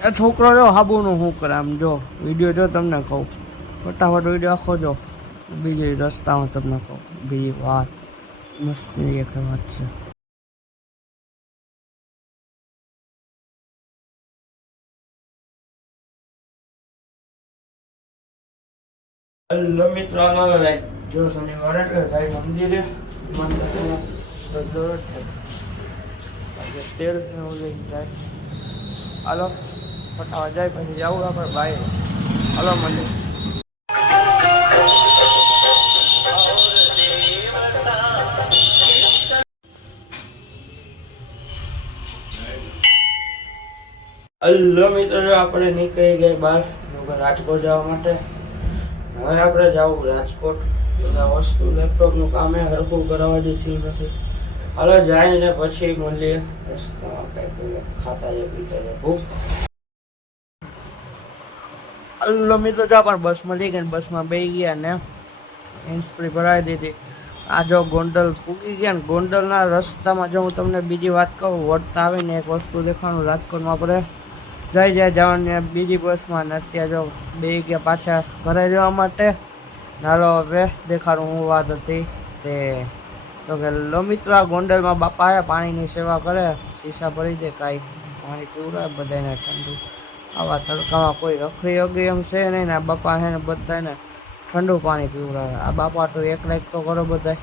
એ છોકરો જો હાબુનું શું કરે આમ જો વિડીયો જો તમને કહું ફટાફટ વિડીયો આખો જો બીજી રસ્તામાં તમને કહું બીજી વાત મસ્તી એક વાત છે. હેલો મિત્રો જો શનિવારે જાય મંદિરે તેલ લઈને જાય. હાલો ફટાફટ જાય પછી જવું આપણે બાય. હાલો મંદિર. હેલો મિત્રો આપણે નીકળી ગયા બહાર રાજકોટ જવા માટે. હવે આપણે જવું રાજકોટ. બધા વસ્તુ લેપટોપનું કામ એ હરખું કરાવવા જે થયું નથી. હાલો જાય ને પછી મળીએ રસ્તામાં કંઈક ખાતા જે પીતા છે ભૂખ. હેલો મિત્રો જો પણ બસમાં લઈ ગયા બસમાં બેસી ગયા ને હેન્ડ સ્પ્રે ભરાવી દીધી. આ જો ગોંડલ પૂગી ગયા ને ગોંડલના રસ્તામાં જો હું તમને બીજી વાત કહું વળતા આવે ને એક વસ્તુ દેખાવાનું રાજકોટમાં આપણે જાય જવાની બીજી બસમાં ને અત્યારે જો બે ગયા પાછા ઘરે જવા માટે. હાલો હવે દેખાડું હું વાત હતી તે તો કે લો મિત્રો આ ગોંડલમાં બાપા આવ્યા પાણીની સેવા કરે શીશા ભરી દે કાંઈ પાણી પીવડાવે બધાને ઠંડુ. આવા તડકામાં કોઈ રખડી વગી એમ છે નહીં ને આ બાપા છે ને બધાને ઠંડુ પાણી પીવડાવે. આ બાપા તો એક લાખ તો કરો બધા.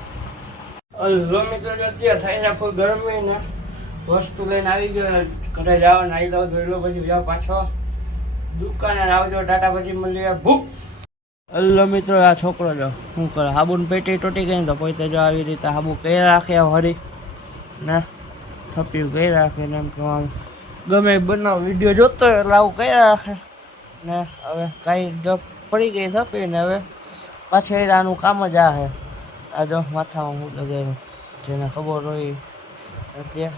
લો મિત્રો અત્યારે થાય છે ફૂલ ગરમી ને વસ્તુ લઈને આવી ગયો ઘરે જાઓ નાહી દો ધોઈ લો પછી જાઓ પાછો દુકાને આવજો ટાટા પછી મળીએ ભૂખ. હેલો મિત્રો આ છોકરો જો શું કરે હાબુની પેટી તૂટી ગઈ ને તો પોતે જો આવી રીતે હાબુ કહી રાખે હરી ને થપ્યું કહી રાખે ને એમ કહેવાનું ગમે બનાવ વિડીયો જોતો હોય એટલે આવું કહી રાખે ને હવે કાંઈ જો પડી ગઈ થપી ને હવે પાછી આનું કામ જ આ છે. આ જો માથામાં હું લગાવ્યું જેને ખબર હોય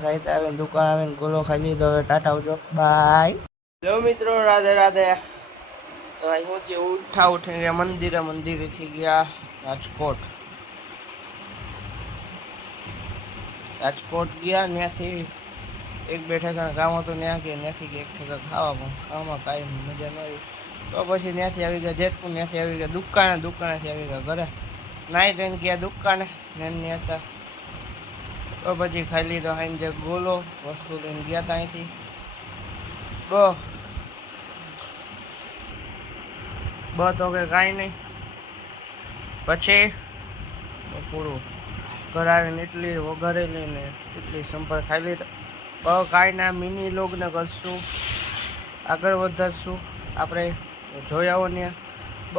રાઈત આવીને દુકાન આવીને ગોલો ખાઈ લીધો. હવે ટાટા આવજો બાય. હેલો મિત્રો રાધે રાધે. તો હું જે ઉઠી ગયા મંદિરેથી ગયા રાજકોટ ગયા ત્યાંથી એક બે ઠેકાણા કામ હતું ત્યાં ગયા ત્યાંથી એક ઠેકા ખાવા પણ ખાવામાં કાંઈ મજા ન આવી. તો પછી ત્યાંથી આવી ગયા જેતપુર ત્યાંથી આવી ગયા દુકાનેથી આવી ગયા ઘરે નાઈ ધોઈને ગયા દુકાને ને હતા. તો પછી ખાઈ લીધો હાઈને જે ગોલો વસ્તુ લઈને ગયા હતા અહીંથી તો કે કાંઈ નહીં. પછી પૂરું ઘર આવીને ઇડલી વઘારેલી ને ઇડલી સંભાર ખાઈ લીધા. કાંઈ ના મિની લોગને કરશું આગળ વધારશું આપણે જોઈ આવો ને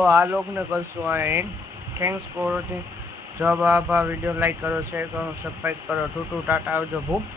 આ લોગને કરશું આ એન્ડ. Thanks for watching. જો આ વિડીયો લાઈક કરો શેર કરો સબસ્ક્રાઈબ કરો. ટૂટું ટાટા આવજો ભૂખ.